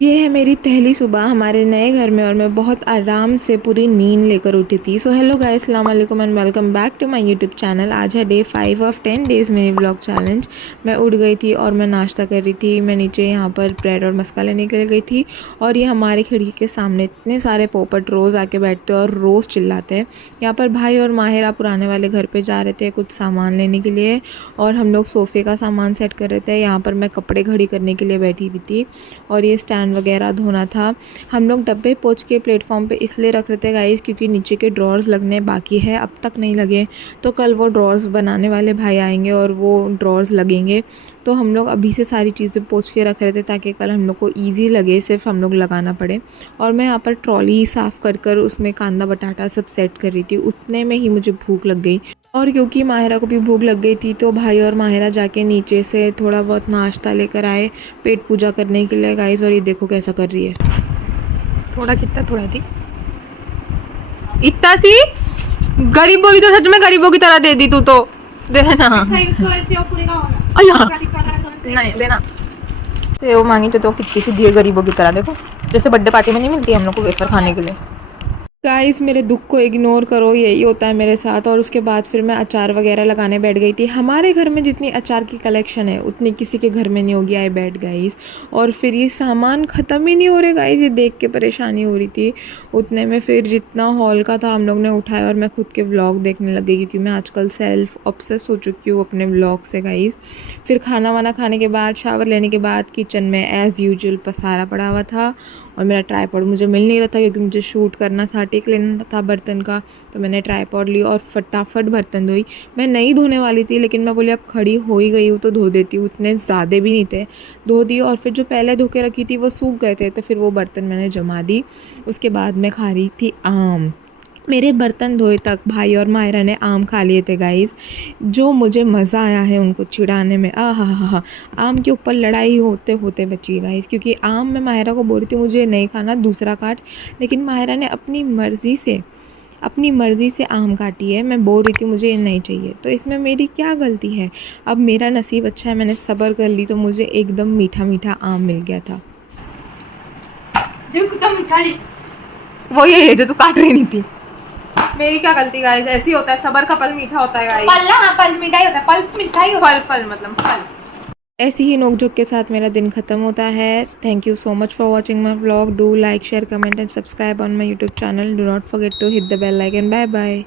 ये है मेरी पहली सुबह हमारे नए घर में और मैं बहुत आराम से पूरी नींद लेकर उठी थी। सो हेलो गाइस, अस्सलाम वालेकुम and welcome back to my YouTube channel. आज है डे 5 ऑफ 10 डेज़ मेरी व्लॉग चैलेंज। मैं उठ गई थी और मैं नाश्ता कर रही थी। मैं नीचे यहाँ पर ब्रेड और मस्का लेने के लिए गई थी और ये हमारी खिड़की के सामने इतने सारे पोपट रोज़ आके बैठते हैं और रोज़ चिल्लाते हैं। यहाँ पर भाई और माहिरा पुराने वाले घर पर जा रहे थे कुछ सामान लेने के लिए और हम लोग सोफ़े का सामान सेट कर रहे थे। यहाँ पर मैं कपड़े घड़ी करने के लिए बैठी हुई थी और ये स्टैंड वगैरह धोना था। हम लोग डब्बे पोंछ के प्लेटफॉर्म पे इसलिए रख रहे थे गाइस क्योंकि नीचे के ड्रॉर्स लगने बाकी है, अब तक नहीं लगे। तो कल वो ड्रॉर्स बनाने वाले भाई आएंगे और वो ड्रॉर्स लगेंगे। तो हम लोग अभी से सारी चीज़ें पोंछ के रख रहे थे ताकि कल हम लोग को ईजी लगे, सिर्फ हम लोग लगाना पड़े। और मैं यहाँ पर ट्रॉली साफ़ कर कर उसमें कांदा बटाटा सब सेट कर रही थी। उतने में ही मुझे भूख लग गई और क्योंकि माहिरा को भी भूख लग गई थी तो भाई और माहिरा जाके नीचे से थोड़ा बहुत नाश्ता लेकर आए पेट पूजा करने के लिए गाइस। और ये देखो कैसा कर रही है, थोड़ा कितना थोड़ा थी इतना सी गरीबों की, तो सच में गरीबों की तरह दे दी तू तो। देना नहीं देना, सेव मांगी तो कितनी सी दिए गरीबों की तरह। देखो जैसे बर्थडे पार्टी में नहीं मिलती हम लोग को वेफर खाने के लिए। गाइस मेरे दुख को इग्नोर करो, यही होता है मेरे साथ। और उसके बाद फिर मैं अचार वगैरह लगाने बैठ गई थी। हमारे घर में जितनी अचार की कलेक्शन है उतनी किसी के घर में नहीं होगी, आई बैठ गाइस। और फिर ये सामान ख़त्म ही नहीं हो रहे गाइस, ये देख के परेशानी हो रही थी। उतने में फिर जितना हॉल का था हम लोग ने उठाया और मैं खुद के व्लॉग देखने लग गई क्योंकि मैं आजकल सेल्फ ऑब्सेस हो चुकी हूँ अपने व्लॉग से गाइस। फिर खाना वाना खाने के बाद, शावर लेने के बाद किचन में एज़ यूजुअल पसारा पड़ा हुआ था और मेरा ट्राईपॉड मुझे मिल नहीं रहा था क्योंकि मुझे शूट करना था, टेक लेना था बर्तन का। तो मैंने ट्राईपॉड ली और फटाफट बर्तन धोई। मैं नहीं धोने वाली थी लेकिन मैं बोली अब खड़ी हो ही गई हूँ तो धो देती हूँ, इतने ज़्यादा भी नहीं थे। धो दिए और फिर जो पहले धो के रखी थी वो सूख गए थे तो फिर वो बर्तन मैंने जमा दी। उसके बाद मैं खा रही थी आम। मेरे बर्तन धोए तक भाई और मायरा ने आम खा लिए थे गाइस। जो मुझे मज़ा आया है उनको चिढ़ाने में, आ हा हा हा। आम के ऊपर लड़ाई होते होते बची गाइस क्योंकि आम मैं मायरा को बोल रही थी मुझे नहीं खाना, दूसरा काट। लेकिन मायरा ने अपनी मर्ज़ी से आम काटी है। मैं बोल रही थी मुझे ये नहीं चाहिए, तो इसमें मेरी क्या गलती है। अब मेरा नसीब अच्छा है, मैंने सब्र कर ली तो मुझे एकदम मीठा मीठा आम मिल गया था। वो ये है जो तू काट रही नहीं थी। मेरी क्या गलती गाइस, ऐसी होता है, सबर का फल मीठा होता है गाइस। पल ना, हाँ पल मीठा ही होता है, पल मीठा ही होता है। फल मतलब फल। ऐसी ही नोकझोंक के साथ मेरा दिन खत्म होता है। Thank you so much for watching my vlog. Do like share comment and subscribe on my YouTube channel. Do not forget to hit the bell icon. Bye bye.